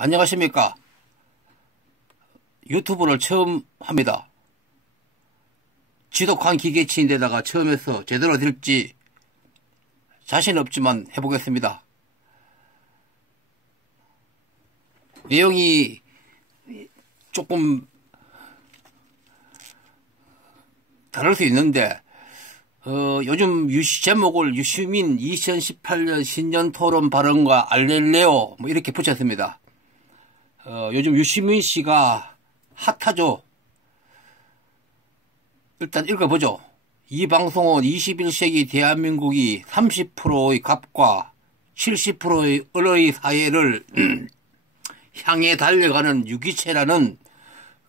안녕하십니까. 유튜브를 처음 합니다. 지독한 기계치인데다가 처음 해서 제대로 될지 자신 없지만 해보겠습니다. 내용이 조금 다를 수 있는데 요즘 제목을 유시민 2018년 신년토론 발언과 알렐레오 뭐 이렇게 붙였습니다. 요즘 유시민 씨가 핫하죠. 일단 읽어보죠. 이 방송은 21세기 대한민국이 30%의 갑과 70%의 을의 사회를 향해 달려가는 유기체라는,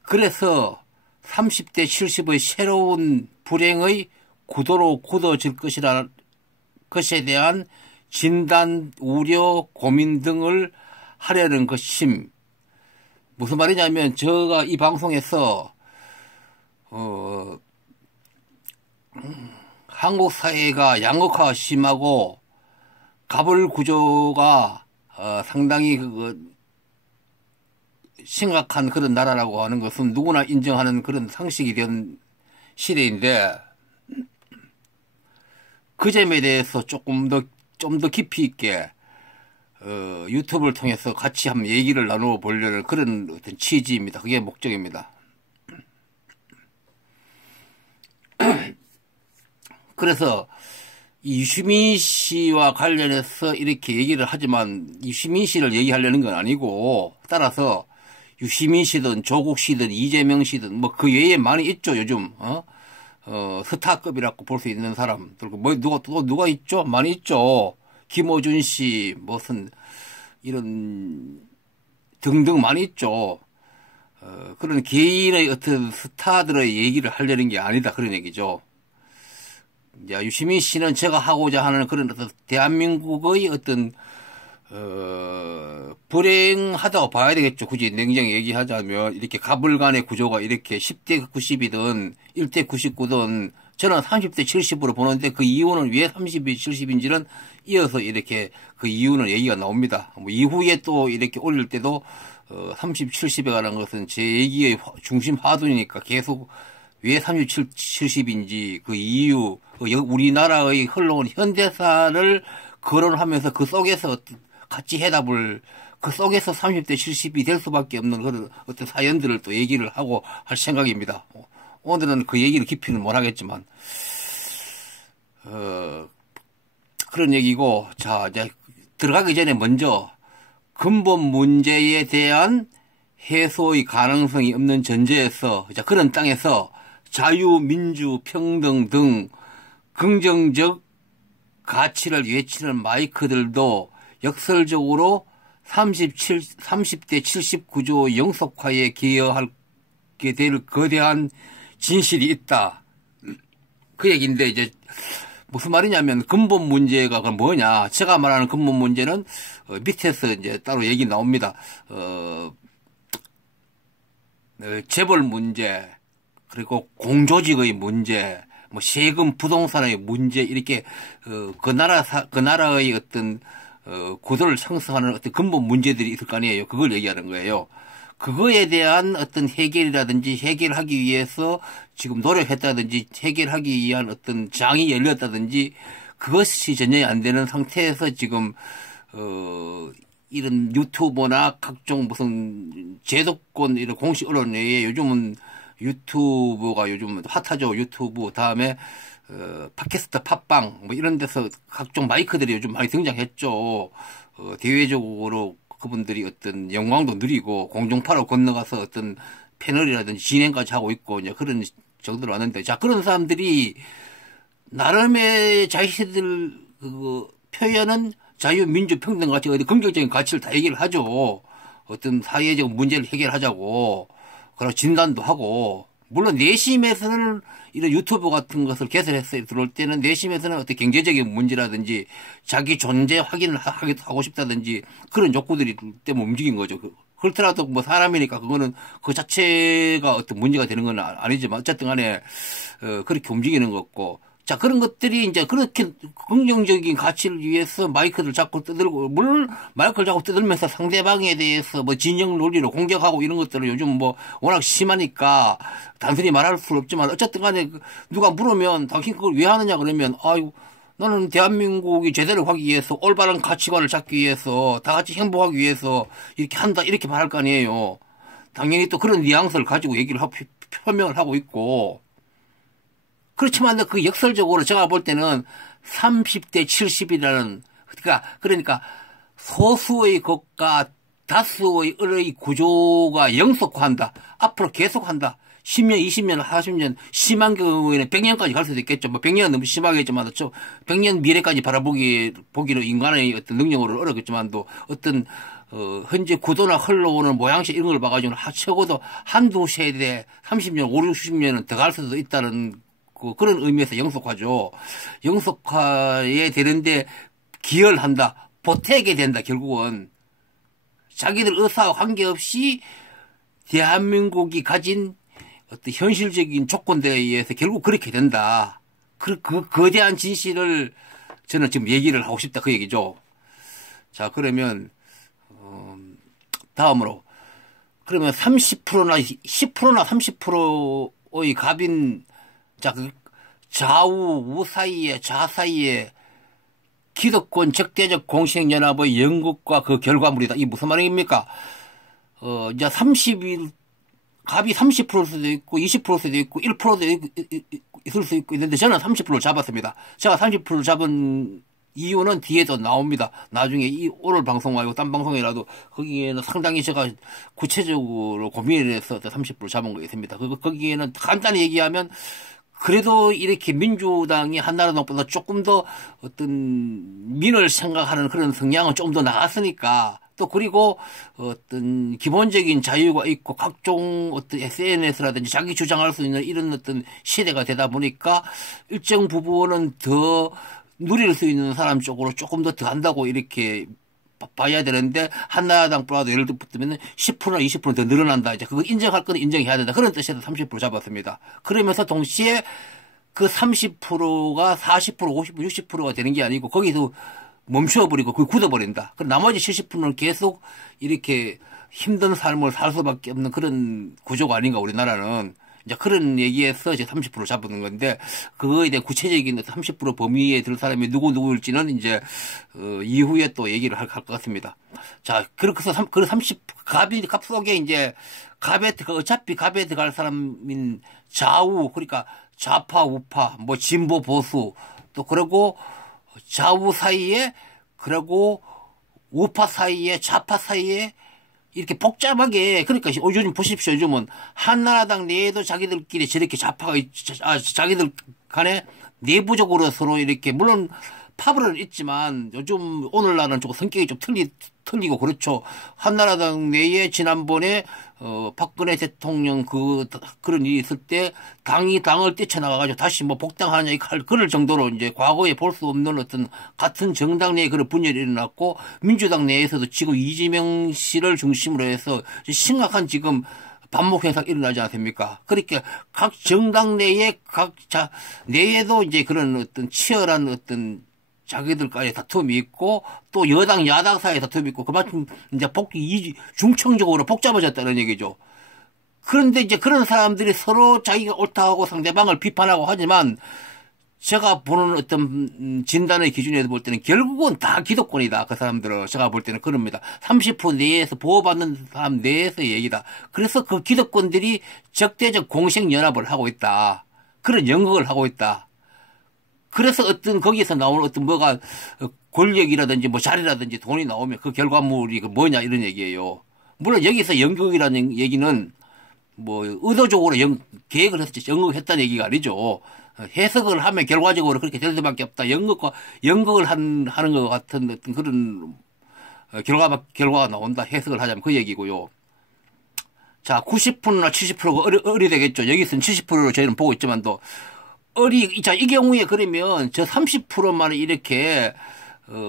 그래서 30대 70의 새로운 불행의 구도로 굳어질 것에 대한 진단, 우려, 고민 등을 하려는 것임. 무슨 말이냐면, 제가 이 방송에서 한국 사회가 양극화가 심하고 갑을 구조가 상당히 심각한 그런 나라라고 하는 것은 누구나 인정하는 그런 상식이 된 시대인데, 그 점에 대해서 좀 더 깊이 있게 유튜브를 통해서 같이 한번 얘기를 나누어 보려는 그런 어떤 취지입니다. 그게 목적입니다. 그래서 유시민 씨와 관련해서 이렇게 얘기를 하지만 유시민 씨를 얘기하려는 건 아니고, 따라서 유시민 씨든 조국 씨든 이재명 씨든 뭐 그 외에 많이 있죠. 요즘 스타급이라고 볼 수 있는 사람들, 뭐 누가 있죠? 많이 있죠. 김어준 씨 무슨 이런 등등 많이 있죠. 그런 개인의 어떤 스타들의 얘기를 하려는 게 아니다, 그런 얘기죠. 야, 유시민 씨는 제가 하고자 하는 그런 어떤 대한민국의 어떤 불행하다고 봐야 되겠죠. 굳이 냉정히 얘기하자면, 이렇게 가불간의 구조가 이렇게 10대 90이든 1대 99든 저는 30대 70으로 보는데, 그 이유는 왜 30이 70인지는 이어서 이렇게 그 이유는 얘기가 나옵니다. 뭐 이후에 또 이렇게 올릴 때도 30, 70에 관한 것은 제 얘기의 중심 화두니까 계속 왜 37, 70인지 그 이유, 우리나라의 흘러온 현대사를 거론하면서 그 속에서 같이 해답을, 그 속에서 30대 70이 될 수밖에 없는 그런 어떤 사연들을 또 얘기를 하고 할 생각입니다. 오늘은 그 얘기를 깊이는 못 하겠지만, 그런 얘기고, 자, 이제 들어가기 전에 먼저 근본 문제에 대한 해소의 가능성이 없는 전제에서, 자, 그런 땅에서 자유, 민주, 평등 등 긍정적 가치를 외치는 마이크들도 역설적으로 30대 79조 영속화에 기여하게 될 거대한 진실이 있다. 그 얘기인데, 이제 무슨 말이냐면, 근본 문제가 뭐냐. 제가 말하는 근본 문제는 밑에서 이제 따로 얘기 나옵니다. 재벌 문제, 그리고 공조직의 문제, 뭐 세금, 부동산의 문제, 이렇게 그 나라의 어떤 구도를 형성하는 어떤 근본 문제들이 있을 거 아니에요. 그걸 얘기하는 거예요. 그거에 대한 어떤 해결이라든지, 해결하기 위해서 지금 노력했다든지, 해결하기 위한 어떤 장이 열렸다든지, 그것이 전혀 안 되는 상태에서 지금 이런 유튜버나 각종 무슨 제도권 이런 공식 언론 외에 요즘은 유튜브가 요즘 핫하죠. 유튜브 다음에 팟캐스트, 팟빵 뭐 이런 데서 각종 마이크들이 요즘 많이 등장했죠. 대외적으로 그분들이 어떤 영광도 누리고 공중파로 건너가서 어떤 패널이라든지 진행까지 하고 있고 이제 그런 정도로 왔는데, 자, 그런 사람들이 나름의 자신들 표현은 자유, 민주, 평등 가치, 어디 긍정적인 가치를 다 얘기를 하죠. 어떤 사회적 문제를 해결하자고. 그리고 진단도 하고. 물론 내심에서는 이런 유튜브 같은 것을 개설해서 들어올 때는 내심에서는 어떤 경제적인 문제라든지 자기 존재 확인을 하고 싶다든지 그런 욕구들이 때문에 움직인 거죠. 그렇더라도 뭐 사람이니까 그거는 그 자체가 어떤 문제가 되는 건 아니지만 어쨌든 간에 그렇게 움직이는 것 같고. 자, 그런 것들이 이제 그렇게 긍정적인 가치를 위해서 마이크를 잡고 떠들고, 물론 마이크를 잡고 떠들면서 상대방에 대해서 뭐 진영 논리로 공격하고 이런 것들은 요즘 뭐 워낙 심하니까 단순히 말할 수 없지만 어쨌든 간에 누가 물으면 당신 그걸 왜 하느냐 그러면 아유, 나는 대한민국이 제대로 가기 위해서 올바른 가치관을 잡기 위해서 다 같이 행복하기 위해서 이렇게 한다 이렇게 말할 거 아니에요. 당연히 또 그런 뉘앙스를 가지고 얘기를 하고 표명을 하고 있고 그렇지만 그 역설적으로 제가 볼 때는 30대 70이라는 그러니까 소수의 것과 다수의 을의 구조가 영속화한다. 앞으로 계속한다. 10년, 20년, 40년, 심한 경우에는 100년까지 갈 수도 있겠죠. 뭐 100년은 너무 심하겠지만 100년 미래까지 보기는 인간의 어떤 능력으로 어렵겠지만도 어떤 현재 구도나 흘러오는 모양새 이런 걸 봐가지고 적어도 한두 세대 30년, 5, 60년은 더 갈 수도 있다는 그런 의미에서 영속화죠. 영속화에 되는데 기여를 한다. 보태게 된다. 결국은 자기들 의사와 관계없이 대한민국이 가진 어떤 현실적인 조건들에 의해서 결국 그렇게 된다. 그 거대한 진실을 저는 지금 얘기를 하고 싶다. 그 얘기죠. 자, 그러면 다음으로 그러면 30%나 10%나 30%의 갑인 자, 좌우, 우 사이에, 좌 사이에 기득권 적대적 공식연합의 연극과 그 결과물이다. 이게 무슨 말입니까? 이제 30일, 갑이 30%일 수도 있고, 20%일 수도 있고, 1%도 있을 수 있고 있는데 저는 30%를 잡았습니다. 제가 30%를 잡은 이유는 뒤에도 나옵니다. 나중에 오늘 방송 말고 딴 방송이라도 거기에는 상당히 제가 구체적으로 고민을 해서 30% 잡은 거 있습니다. 거기에는 간단히 얘기하면 그래도 이렇게 민주당이 한나라당보다 조금 더 어떤 민을 생각하는 그런 성향은 조금 더 나았으니까 또 그리고 어떤 기본적인 자유가 있고 각종 어떤 SNS라든지 자기 주장할 수 있는 이런 어떤 시대가 되다 보니까 일정 부분은 더 누릴 수 있는 사람 쪽으로 조금 더 한다고 이렇게 봐야 되는데 한나라당보다도 예를 들면 10%나 20%더 늘어난다. 이제 그거 인정할 건 인정해야 된다. 그런 뜻에서 30% 잡았습니다. 그러면서 동시에 그 30%가 40%, 50%, 60%가 되는 게 아니고 거기서 멈춰버리고 그걸 굳어버린다. 그럼 나머지 70%는 계속 이렇게 힘든 삶을 살 수밖에 없는 그런 구조가 아닌가 우리나라는. 이제 그런 얘기에서 이제 30% 잡는 건데 그거에 대한 구체적인 30% 범위에 들 사람이 누구일지는 이제 이후에 또 얘기를 할 것 같습니다. 자, 그렇게 해서 그 갑 속에 이제 어차피 갑에 들어갈 사람인 좌우 그러니까 좌파 우파 뭐 진보 보수 또 그리고 좌우 사이에 그리고 우파 사이에 좌파 사이에 이렇게 복잡하게 그러니까 요즘 보십시오. 요즘은 한나라당 내에도 자기들끼리 저렇게 자기들 간에 내부적으로 서로 이렇게 물론 파벌은 있지만 요즘 오늘날은 조금 성격이 좀 틀리고 그렇죠. 한나라당 내에 지난번에 박근혜 대통령 그런 일이 있을 때 당이 당을 뛰쳐나가가지고 다시 뭐 복당하냐 그럴 정도로 이제 과거에 볼 수 없는 어떤 같은 정당 내에 그런 분열이 일어났고 민주당 내에서도 지금 이재명 씨를 중심으로 해서 심각한 지금 반목 현상 일어나지 않습니까? 그러니까 각 정당 내에 내에도 이제 그런 어떤 치열한 어떤 자기들과의 다툼이 있고 또 여당 야당 사이에 다툼이 있고 그만큼 이제 중청적으로 복잡해졌다는 얘기죠. 그런데 이제 그런 사람들이 서로 자기가 옳다고 상대방을 비판하고 하지만 제가 보는 어떤 진단의 기준에서 볼 때는 결국은 다 기득권이다. 그 사람들은 제가 볼 때는 그럽니다. 30% 내에서 보호받는 사람 내에서의 얘기다. 그래서 그 기득권들이 적대적 공생연합을 하고 있다. 그런 연극을 하고 있다. 그래서 거기에서 나오는 뭐가 권력이라든지 뭐 자리라든지 돈이 나오면 그 결과물이 뭐냐 이런 얘기예요. 물론 여기서 연극이라는 얘기는 뭐 의도적으로 계획을 해서 연극했다는 얘기가 아니죠. 해석을 하면 결과적으로 그렇게 될 수밖에 없다. 연극을 하는 것 같은 어떤 그런 결과가 나온다. 해석을 하자면 그 얘기고요. 자, 90%나 70%가 을이 되겠죠. 여기서는 70%로 저희는 보고 있지만도 자, 이 경우에 그러면 저 30%만 이렇게,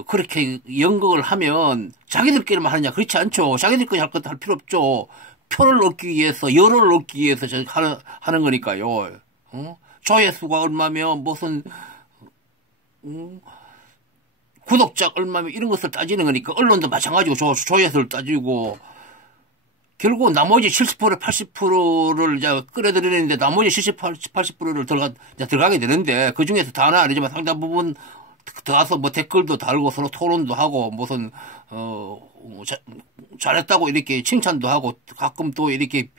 그렇게 연극을 하면 자기들끼리만 하느냐? 그렇지 않죠. 자기들끼리 할 것도 할 필요 없죠. 표를 얻기 위해서, 여론을 얻기 위해서 하는 거니까요. 조회수가 얼마면 무슨, 구독자 얼마면 이런 것을 따지는 거니까 언론도 마찬가지고 조회수를 따지고 결국 나머지 70% 80%를 이제 끌어들이는데 나머지 70, 80%를 들어가게 되는데 그 중에서 다는 아니지만 상당 부분 들어가서 뭐 댓글도 달고 서로 토론도 하고 무슨 잘했다고 이렇게 칭찬도 하고 가끔 또 이렇게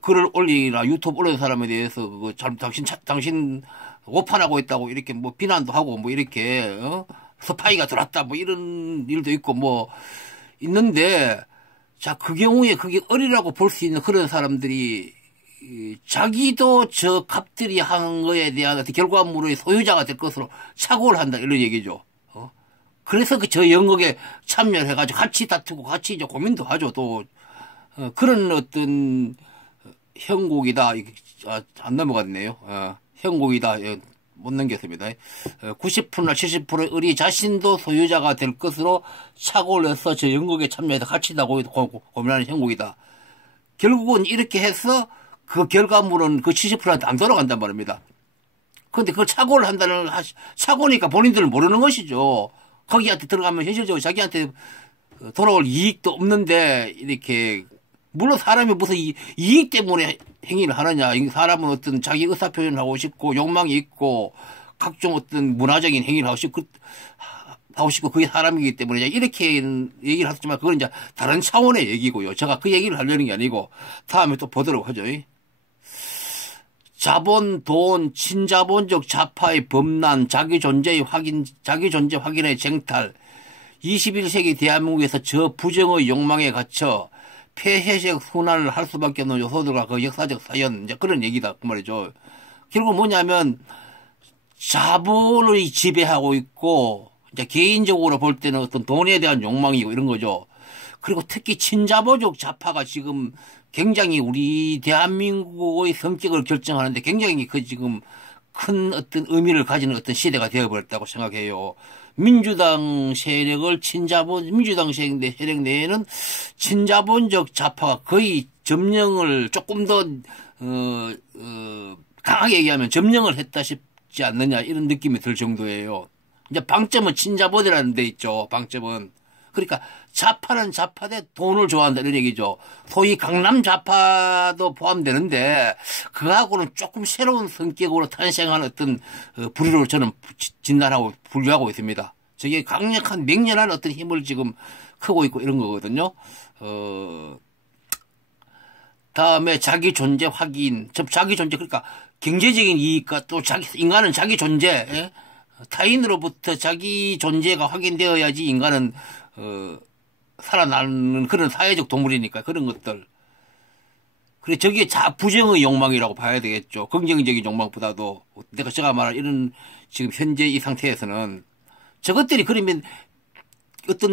글을 올리나 유튜브 올리는 사람에 대해서 당신 오판하고 있다고 이렇게 뭐 비난도 하고 뭐 이렇게 스파이가 들어왔다 뭐 이런 일도 있고 뭐 있는데 자, 그 경우에 그게 어리라고 볼 수 있는 그런 사람들이 자기도 저 갑들이 한 거에 대한 어떤 결과물의 소유자가 될 것으로 착오를 한다 이런 얘기죠. 그래서 저 연극에 참여를 해가지고 같이 다투고 같이 이제 고민도 하죠. 또 그런 어떤 형국이다. 안 넘어갔네요. 형국이다. 못 넘겼습니다. 90%나 70%의 의리 자신도 소유자가 될 것으로 착오를 해서 저 연극에 참여해서 같이 다 고민하는 형국이다. 결국은 이렇게 해서 그 결과물은 그 70%한테 안 돌아간단 말입니다. 그런데 그걸 착오를 한다는, 착오니까 본인들은 모르는 것이죠. 거기한테 들어가면 현실적으로 자기한테 돌아올 이익도 없는데 이렇게 물론 사람이 무슨 이익 때문에 행위를 하느냐. 사람은 어떤 자기 의사표현을 하고 싶고 욕망이 있고 각종 어떤 문화적인 행위를 하고 싶고 그게 사람이기 때문에 이렇게 얘기를 하지만 그건 이제 다른 차원의 얘기고요. 제가 그 얘기를 하려는 게 아니고 다음에 또 보도록 하죠. 자본, 돈, 친자본적 좌파의 범난, 자기 존재 확인의 쟁탈, 21세기 대한민국에서 저 부정의 욕망에 갇혀 폐쇄적 순환을 할 수밖에 없는 요소들과 그 역사적 사연, 이제 그런 얘기다, 그 말이죠. 결국 뭐냐면, 자본을 지배하고 있고, 이제 개인적으로 볼 때는 어떤 돈에 대한 욕망이고 이런 거죠. 그리고 특히 친자보적 좌파가 지금 굉장히 우리 대한민국의 성격을 결정하는데 굉장히 지금 큰 어떤 의미를 가지는 어떤 시대가 되어버렸다고 생각해요. 민주당 세력 내에는 친자본적 좌파가 거의 점령을 조금 더, 강하게 얘기하면 점령을 했다 싶지 않느냐 이런 느낌이 들 정도예요. 이제 방점은 친자본이라는 데 있죠. 방점은. 그러니까 좌파는 좌파대 돈을 좋아한다 이런 얘기죠. 소위 강남 좌파도 포함되는데 그하고는 조금 새로운 성격으로 탄생한 어떤 부류로 저는 진단하고 분류하고 있습니다. 저게 강력한 맹렬한 어떤 힘을 지금 크고 있고 이런 거거든요. 다음에 자기 존재 확인. 자기 존재 그러니까 경제적인 이익과 또 인간은 자기 존재 타인으로부터 자기 존재가 확인되어야지 인간은 살아나는 그런 사회적 동물이니까 그런 것들. 그래 저게 부정의 욕망이라고 봐야 되겠죠. 긍정적인 욕망보다도 제가 말한 이런 지금 현재 이 상태에서는 저것들이 그러면 어떤